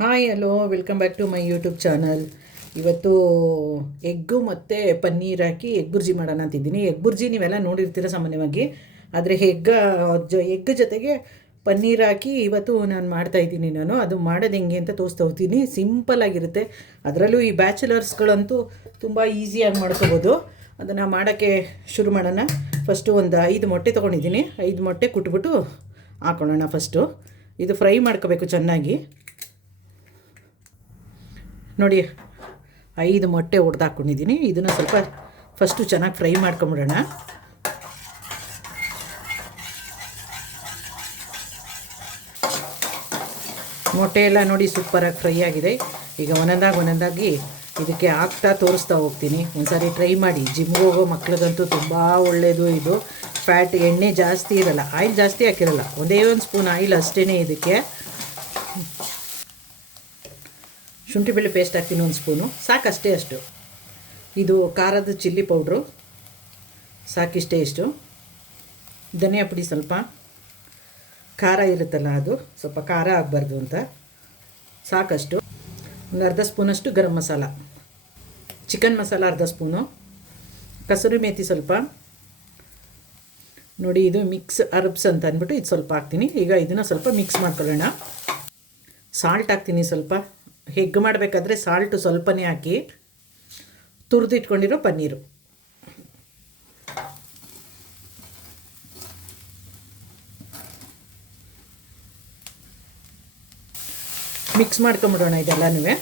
Hi hello welcome back to my YouTube channel. ಇವತ್ತು egg ಮತ್ತು ಪನ್ನೀರ್ ಹಾಕಿ egg bhurji ಮಾಡೋಣ ಅಂತಿದ್ದೀನಿ. Egg bhurji ನೀವೆಲ್ಲ ನೋಡಿರ್ತೀರ ಸಾಮಾನ್ಯವಾಗಿ, ಆದರೆ ಎಗ್ ಜೊತೆಗೆ ಪನ್ನೀರ್ ಹಾಕಿ ಇವತ್ತು ನಾನು ಮಾಡ್ತಾಯಿದ್ದೀನಿ. ಅದು ಮಾಡೋದು ಹೆಂಗೆ ಅಂತ ತೋರಿಸ್ತಾ ಹೋಗ್ತೀನಿ. ಸಿಂಪಲ್ಲಾಗಿರುತ್ತೆ. ಅದರಲ್ಲೂ ಈ ಬ್ಯಾಚುಲರ್ಸ್ಗಳಂತೂ ತುಂಬ ಈಸಿಯಾಗಿ ಮಾಡ್ಕೋಬೋದು. ಅದನ್ನು ಮಾಡೋಕ್ಕೆ ಶುರು ಮಾಡೋಣ. ಫಸ್ಟು ಒಂದು 5 ಮೊಟ್ಟೆ ತೊಗೊಂಡಿದ್ದೀನಿ. 5 ಮೊಟ್ಟೆ ಕುಟ್ಬಿಟ್ಟು ಹಾಕೊಳ್ಳೋಣ. ಫಸ್ಟು ಇದು ಫ್ರೈ ಮಾಡ್ಕೋಬೇಕು ಚೆನ್ನಾಗಿ. ನೋಡಿ, 5 ಮೊಟ್ಟೆ ಹಾಕ್ಕೊಂಡಿದ್ದೀನಿ. ಇದನ್ನು ಸ್ವಲ್ಪ ಫಸ್ಟು ಚೆನ್ನಾಗಿ ಫ್ರೈ ಮಾಡ್ಕೊಂಬಿಡೋಣ. ಮೊಟ್ಟೆ ಎಲ್ಲ ನೋಡಿ ಸೂಪರಾಗಿ ಫ್ರೈ ಆಗಿದೆ. ಈಗ ಒಂದೊಂದಾಗಿ ಇದಕ್ಕೆ ಹಾಕ್ತಾ ತೋರಿಸ್ತಾ ಹೋಗ್ತೀನಿ. ಒಂದ್ಸಾರಿ ಟ್ರೈ ಮಾಡಿ. ಜಿಮ್ಗೆ ಹೋಗೋ ಮಕ್ಳಿಗಂತೂ ತುಂಬ ಒಳ್ಳೆಯದು ಇದು. ಫ್ಯಾಟ್, ಎಣ್ಣೆ ಜಾಸ್ತಿ ಇರಲ್ಲ, ಆಯಿಲ್ ಜಾಸ್ತಿ ಹಾಕಿರಲ್ಲ. ಒಂದೇ ಒಂದು ಸ್ಪೂನ್ ಆಯಿಲ್ ಅಷ್ಟೇ ಇದಕ್ಕೆ. ಶುಂಠಿ ಬೆಳ್ಳುಳ್ಳಿ ಪೇಸ್ಟ್ ಹಾಕ್ತೀನಿ 1 ಸ್ಪೂನು, ಸಾಕಷ್ಟೇ. ಅಷ್ಟು ಇದು ಖಾರದ ಚಿಲ್ಲಿ ಪೌಡ್ರು ಸಾಕಿಷ್ಟೇ. ಇಷ್ಟು ಧನಿಯಾ ಪುಡಿ, ಸ್ವಲ್ಪ ಖಾರ ಇರುತ್ತಲ್ಲ ಅದು, ಸ್ವಲ್ಪ ಖಾರ ಆಗಬಾರ್ದು ಅಂತ ಸಾಕಷ್ಟು. ಒಂದು ಅರ್ಧ ಸ್ಪೂನಷ್ಟು ಗರಂ ಮಸಾಲ, ಚಿಕನ್ ಮಸಾಲ ಅರ್ಧ ಸ್ಪೂನು, ಕಸೂರಿ ಮೇಥಿ ಸ್ವಲ್ಪ. ನೋಡಿ, ಇದು ಮಿಕ್ಸ್ ಅರ್ಬ್ಸ್ ಅಂತ ಅಂದ್ಬಿಟ್ಟು ಇದು ಸ್ವಲ್ಪ ಹಾಕ್ತೀನಿ. ಈಗ ಇದನ್ನು ಸ್ವಲ್ಪ ಮಿಕ್ಸ್ ಮಾಡ್ಕೊಳ್ಳೋಣ. ಸಾಲ್ಟ್ ಹಾಕ್ತೀನಿ ಸ್ವಲ್ಪ. ಎಗ್ ಮಾಡಬೇಕಾದ್ರೆ ಸಾಲ್ಟು ಸ್ವಲ್ಪನೇ ಹಾಕಿ. ತುರಿದಿಟ್ಕೊಂಡಿರೋ ಪನ್ನೀರು, ಮಿಕ್ಸ್ ಮಾಡ್ಕೊಂಬಿಡೋಣ ಇದೆಲ್ಲನೂ.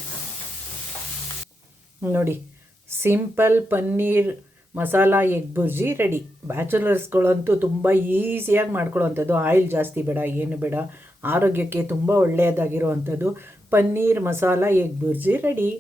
ನೋಡಿ, simple paneer masala egg bhurji ready. ಬ್ಯಾಚುಲರ್ಸ್ಗಳಂತೂ ತುಂಬ ಈಸಿಯಾಗಿ ಮಾಡ್ಕೊಳ್ಳೋವಂಥದ್ದು. ಆಯಿಲ್ ಜಾಸ್ತಿ ಬೇಡ, ಏನು ಬೇಡ. ಆರೋಗ್ಯಕ್ಕೆ ತುಂಬ ಒಳ್ಳೆಯದಾಗಿರುವಂಥದ್ದು ಪನ್ನೀರ್ ಮಸಾಲ ಎಗ್ ಬುರ್ಜಿ ರೆಡಿ.